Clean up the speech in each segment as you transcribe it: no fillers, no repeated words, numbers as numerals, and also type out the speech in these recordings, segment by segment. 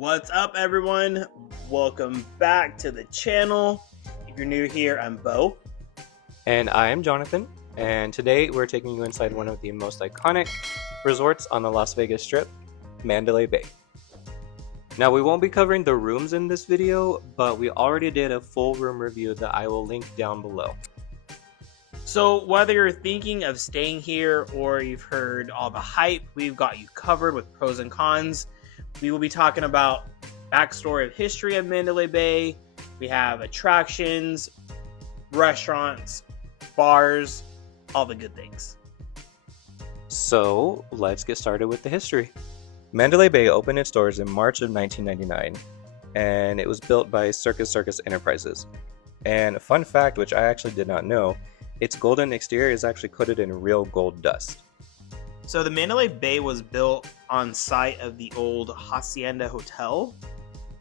What's up, everyone? Welcome back to the channel. If you're new here, I'm Bo. And I am Jonathan, and today we're taking you inside one of the most iconic resorts on the Las Vegas Strip, Mandalay Bay. Now, we won't be covering the rooms in this video, but we already did a full room review that I will link down below. So whether you're thinking of staying here or you've heard all the hype, we've got you covered with pros and cons. We will be talking about backstory of history of Mandalay Bay. We have attractions, restaurants, bars, all the good things. So, let's get started with the history. Mandalay Bay opened its doors in March of 1999, and it was built by Circus Enterprises. And a fun fact, which I actually did not know, its golden exterior is actually coated in real gold dust. So the Mandalay Bay was built on site of the old Hacienda Hotel,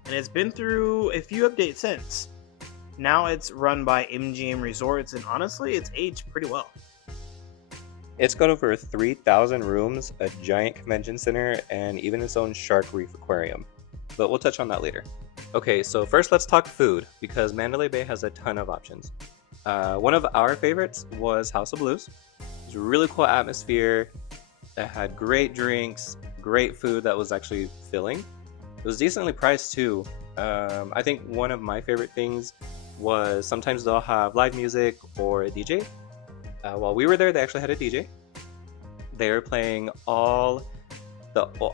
and it's been through a few updates since. Now it's run by MGM Resorts, and honestly, it's aged pretty well. It's got over 3,000 rooms, a giant convention center, and even its own shark reef aquarium. But we'll touch on that later. Okay, so first let's talk food, because Mandalay Bay has a ton of options. One of our favorites was House of Blues. It was a really cool atmosphere. It had great drinks, great food that was actually filling. It was decently priced too. I think one of my favorite things was sometimes they'll have live music or a DJ. While we were there, they actually had a DJ. They were playing all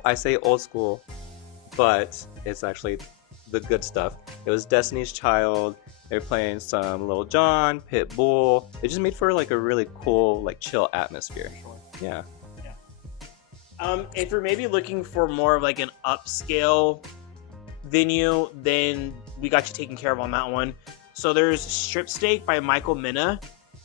I say old school, but it's actually the good stuff. It was Destiny's Child. They were playing some Lil Jon, Pitbull. It just made for like a really cool, like chill atmosphere. Sure. Yeah. If you're maybe looking for more of like an upscale venue, then we got you taken care of on that one. So there's Strip Steak by Michael Mina.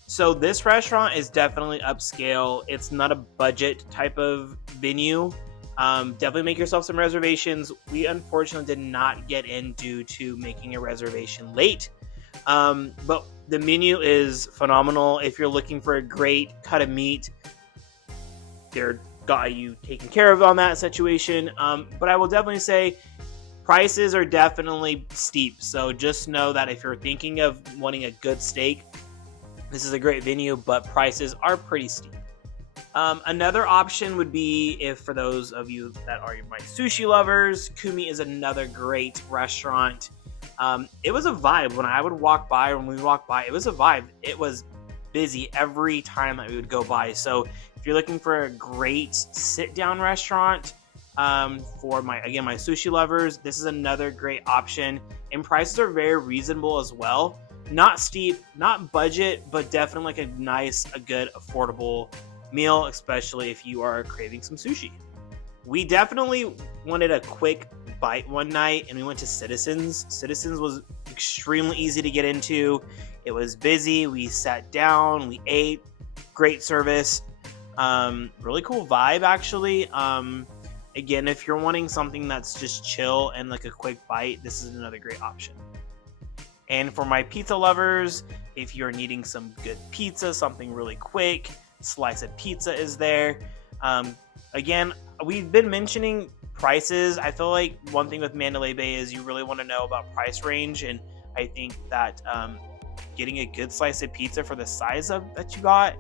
So this restaurant is definitely upscale. It's not a budget type of venue. Definitely make yourself some reservations. We unfortunately did not get in due to making a reservation late. But the menu is phenomenal. If you're looking for a great cut of meat, they're got you taken care of on that situation. But I will definitely say prices are definitely steep. So just know that if you're thinking of wanting a good steak, this is a great venue, but prices are pretty steep. Another option would be, if for those of you that are my sushi lovers, Kumi is another great restaurant. It was a vibe when we walked by, it was a vibe. It was busy every time that we would go by. So if you're looking for a great sit-down restaurant, for my sushi lovers, this is another great option. And prices are very reasonable as well. Not steep, not budget, but definitely like a good, affordable meal, especially if you are craving some sushi. We definitely wanted a quick bite one night, and we went to Citizens. Citizens was extremely easy to get into. It was busy. We sat down, we ate, great service. Really cool vibe, actually. Again, if you're wanting something that's just chill and like a quick bite, this is another great option. And for my pizza lovers, if you're needing some good pizza, something really quick, Slice of Pizza is there. Again, we've been mentioning prices. I feel like one thing with Mandalay Bay is you really want to know about price range, and I think that getting a good slice of pizza for the size that you got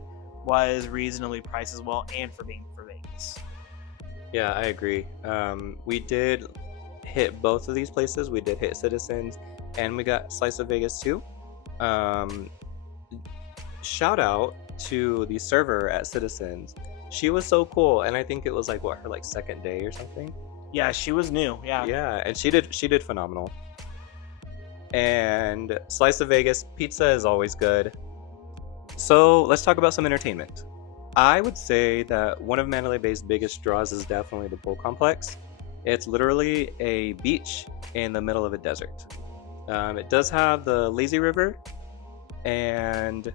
was reasonably priced as well, and for being for Vegas. Yeah, I agree. We did hit both of these places. We did hit Citizens, and we got Slice of Vegas too. Shout out to the server at Citizens. She was so cool, and I think it was like her second day or something. Yeah, she was new. Yeah, and she did phenomenal. And Slice of Vegas pizza is always good. So let's talk about some entertainment. I would say that one of Mandalay Bay's biggest draws is definitely the pool complex. It's literally a beach in the middle of a desert. It does have the lazy river and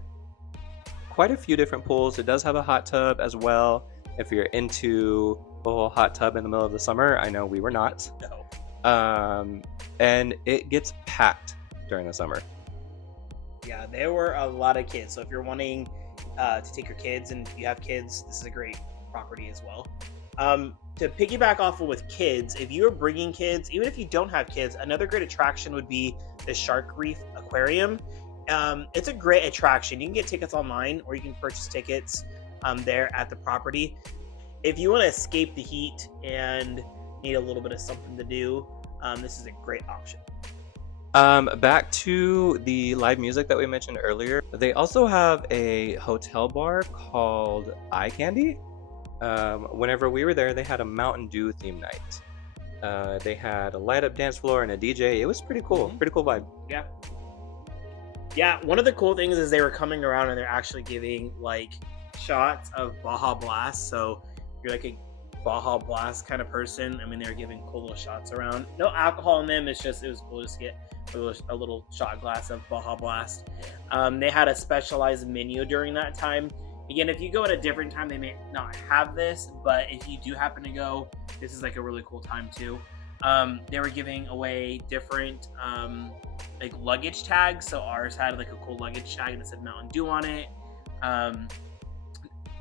quite a few different pools. It does have a hot tub as well. If you're into a whole hot tub in the middle of the summer, I know we were not. No. And it gets packed during the summer. Yeah, there were a lot of kids. So if you're wanting to take your kids, and if you have kids, this is a great property as well. To piggyback off of with kids, if you're bringing kids, even if you don't have kids, another great attraction would be the Shark Reef Aquarium. It's a great attraction. You can get tickets online, or you can purchase tickets there at the property. If you want to escape the heat and need a little bit of something to do, this is a great option. Back to the live music that we mentioned earlier. They also have a hotel bar called Eye Candy. Whenever we were there, they had a Mountain Dew theme night. They had a light up dance floor and a DJ. It was pretty cool. Pretty cool vibe. Yeah. One of the cool things is they were coming around and they're actually giving like shots of Baja Blast. So you're like a Baja Blast kind of person. I mean, they were giving cool little shots around. No alcohol in them. It was cool just to get a little shot glass of Baja Blast. They had a specialized menu during that time. Again, if you go at a different time, they may not have this, but if you do happen to go, this is like a really cool time too. They were giving away different like luggage tags. So ours had like a cool luggage tag that said Mountain Dew on it.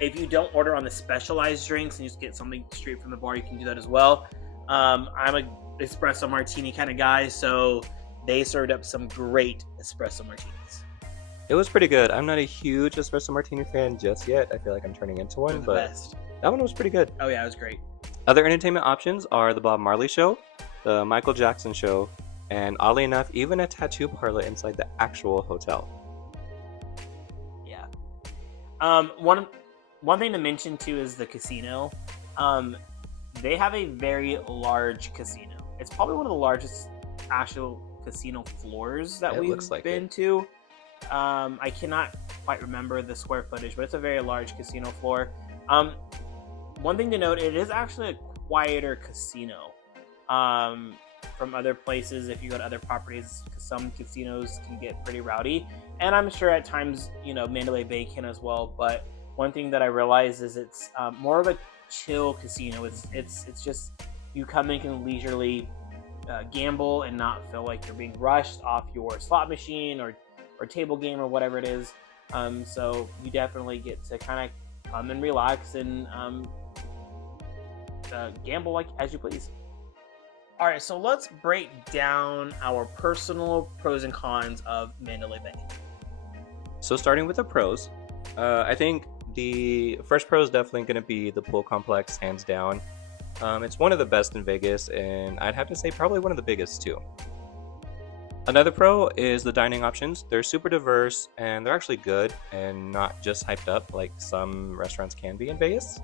If you don't order on the specialized drinks and you just get something straight from the bar, you can do that as well. I'm a espresso martini kind of guy, so they served up some great espresso martinis. It was pretty good. I'm not a huge espresso martini fan just yet. I feel like I'm turning into one, but best. That one was pretty good. Oh yeah, it was great. Other entertainment options are the Bob Marley Show, the Michael Jackson Show, and oddly enough, even a tattoo parlor inside the actual hotel. Yeah. One thing to mention too is the casino. They have a very large casino. It's probably one of the largest actual casino floors that we've been to. I cannot quite remember the square footage, but it's a very large casino floor. One thing to note, it is actually a quieter casino from other places. If you go to other properties, because some casinos can get pretty rowdy, and I'm sure at times, Mandalay Bay can as well. But one thing that I realized is it's more of a chill casino. It's just you come in and leisurely gamble and not feel like you're being rushed off your slot machine or table game or whatever it is. So you definitely get to kind of come and relax and gamble like as you please. All right, so let's break down our personal pros and cons of Mandalay Bay. So starting with the pros, I think the first pro is definitely going to be the pool complex, hands down. It's one of the best in Vegas, and I'd have to say probably one of the biggest too. Another pro is the dining options. They're super diverse, and they're actually good and not just hyped up like some restaurants can be in Vegas.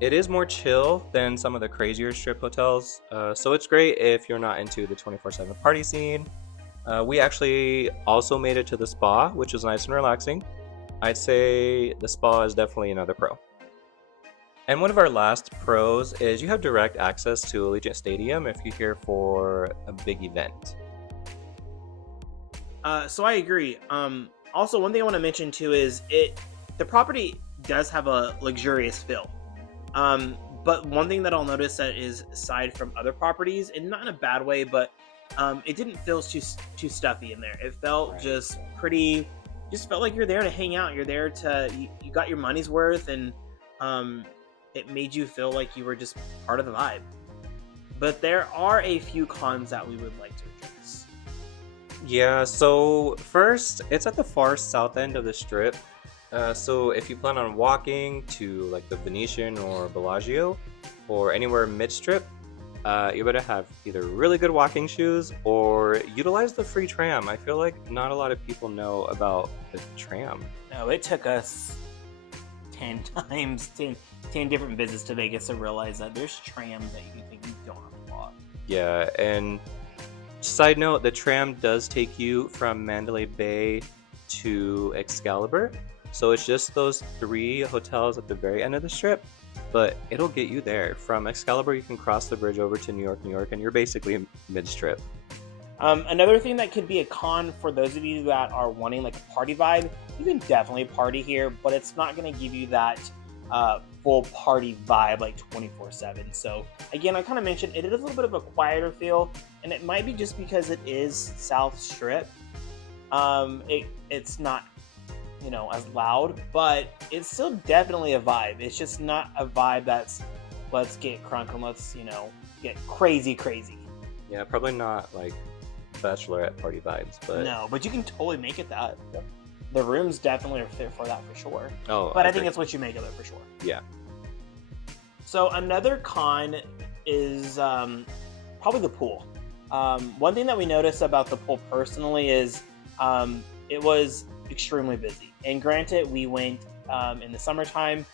It is more chill than some of the crazier strip hotels, so it's great if you're not into the 24/7 party scene. We actually also made it to the spa, which was nice and relaxing. I'd say the spa is definitely another pro. And one of our last pros is you have direct access to Allegiant Stadium if you're here for a big event. So I agree. Also, one thing I want to mention too is the property does have a luxurious feel. But one thing that I'll notice that is aside from other properties, and not in a bad way, but it didn't feel too stuffy in there. It felt just pretty. Just felt like you're there to hang out. You're there you got your money's worth, and it made you feel like you were just part of the vibe. But there are a few cons that we would like to address. Yeah, so first, it's at the far south end of the strip. So if you plan on walking to like the Venetian or Bellagio or anywhere mid-strip, you better have either really good walking shoes or utilize the free tram. I feel like not a lot of people know about the tram. No, it took us 10 different visits to Vegas to realize that there's trams that you think you don't have to walk. Yeah, and side note, the tram does take you from Mandalay Bay to Excalibur. So it's just those 3 hotels at the very end of the strip, but it'll get you there. From Excalibur, you can cross the bridge over to New York, and you're basically mid-strip. Another thing that could be a con for those of you that are wanting like a party vibe, you can definitely party here, but it's not going to give you that full party vibe like 24/7. So again, I kind of mentioned it is a little bit of a quieter feel, and it might be just because it is South Strip. It's not you know, as loud, but it's still definitely a vibe. It's just not a vibe that's let's get crunk and let's, you know, get crazy. Yeah, probably not like bachelorette party vibes, but No, but you can totally make it that. Yep. The rooms definitely are fit for that for sure. oh, But I think agree. it's what you make of it for sure. Yeah. So another con is probably the pool. One thing that we noticed about the pool personally is it was extremely busy. And granted, we went in the summertime.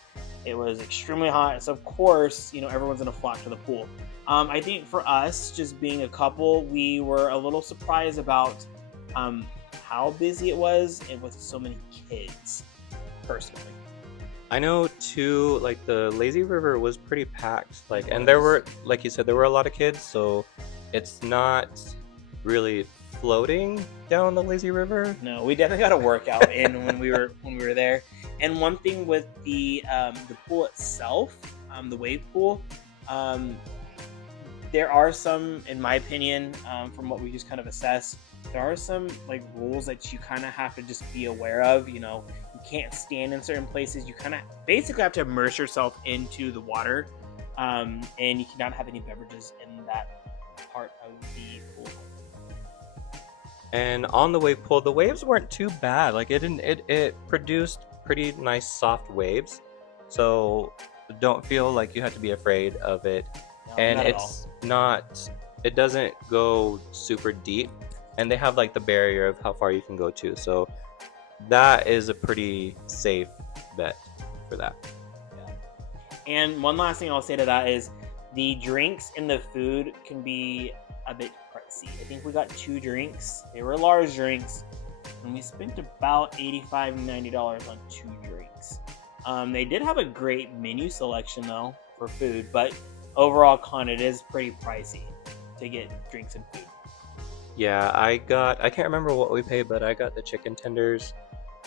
It was extremely hot, so of course, you know, everyone's gonna flock to the pool. I think for us, just being a couple, we were a little surprised about how busy it was and with so many kids. Personally, I know too, like the lazy river was pretty packed. Like, It and there was. were, like you said, there were a lot of kids, so it's not really floating down the lazy river. no, we definitely got a workout in when we were there. And one thing with the pool itself, the wave pool, there are some, in my opinion, from what we just kind of assessed, there are some like rules that you kind of have to just be aware of. You know, you can't stand in certain places. You kind of basically have to immerse yourself into the water, and you cannot have any beverages in that part of the pool. And on the wave pool, the waves weren't too bad. Like it produced pretty nice soft waves. So don't feel like you have to be afraid of it. No, And not at all. it's not, it doesn't go super deep. And they have like the barrier of how far you can go to. So that is a pretty safe bet for that. And one last thing I'll say to that is the drinks and the food can be a bit pricey. I think we got 2 drinks. They were large drinks, and we spent about $85 and $90 on 2 drinks. They did have a great menu selection though for food, but overall con it is pretty pricey to get drinks and food. Yeah, I can't remember what we paid, but I got the chicken tenders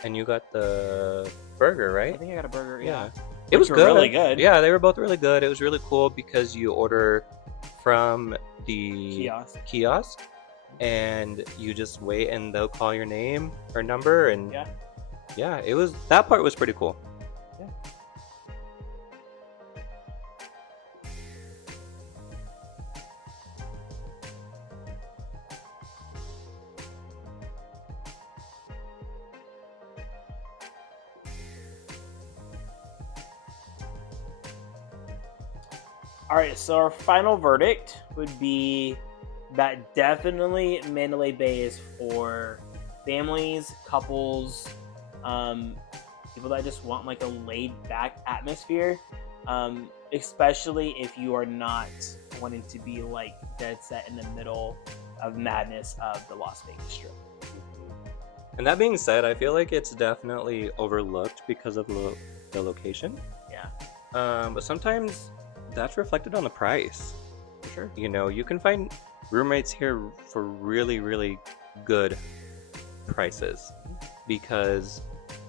and you got the burger, I right? think I got a burger. Yeah. Yeah. It was Which were good. really good. Yeah, they were both really good. It was really cool because you order from the Kiosk. and you just wait and they'll call your name or number and Yeah. yeah, it was, that part was pretty cool. Yeah. All right, so our final verdict would be that definitely Mandalay Bay is for families, couples, people that just want like a laid back atmosphere, especially if you are not wanting to be like dead set in the middle of madness of the Las Vegas Strip. And that being said, I feel like it's definitely overlooked because of the location. Yeah, But sometimes that's reflected on the price. for sure. You know, you can find room rates here for really, really good prices because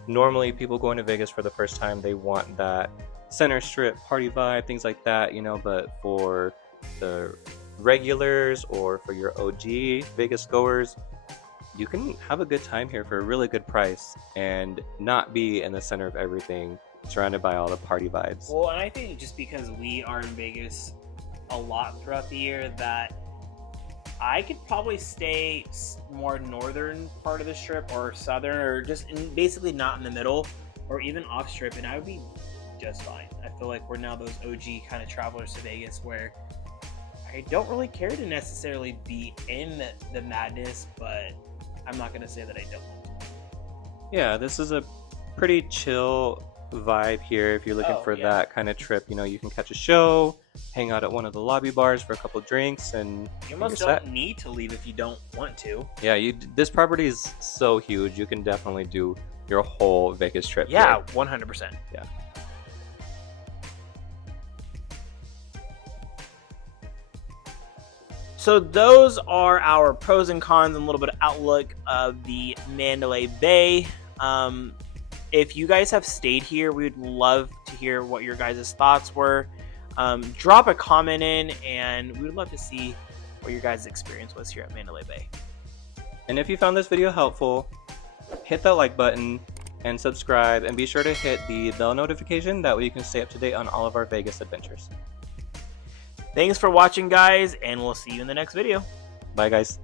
normally people going to Vegas for the first time, they want that center strip party vibe, things like that, you know, but for the regulars or for your OG Vegas goers, you can have a good time here for a really good price and not be in the center of everything, surrounded by all the party vibes. Well, and I think just because we are in Vegas a lot throughout the year, that I could probably stay more northern part of the strip or southern, or just basically not in the middle or even off strip, and I would be just fine. I feel like we're now those OG kind of travelers to Vegas where I don't really care to necessarily be in the madness, but I'm not going to say that I don't want to. Yeah, this is a pretty chill vibe here if you're looking Oh, for yeah. that kind of trip. You know, you can catch a show, hang out at one of the lobby bars for a couple drinks, and You almost you're don't set. need to leave if you don't want to. Yeah, this property is so huge. You can definitely do your whole Vegas trip. Yeah, here. 100%. Yeah. So those are our pros and cons and a little bit of outlook of the Mandalay Bay. If you guys have stayed here, we would love to hear what your guys' thoughts were. Drop a comment in, and we would love to see what your guys' experience was here at Mandalay Bay. And if you found this video helpful, hit that like button, and subscribe, and be sure to hit the bell notification. That way you can stay up to date on all of our Vegas adventures. Thanks for watching, guys, and we'll see you in the next video. Bye, guys.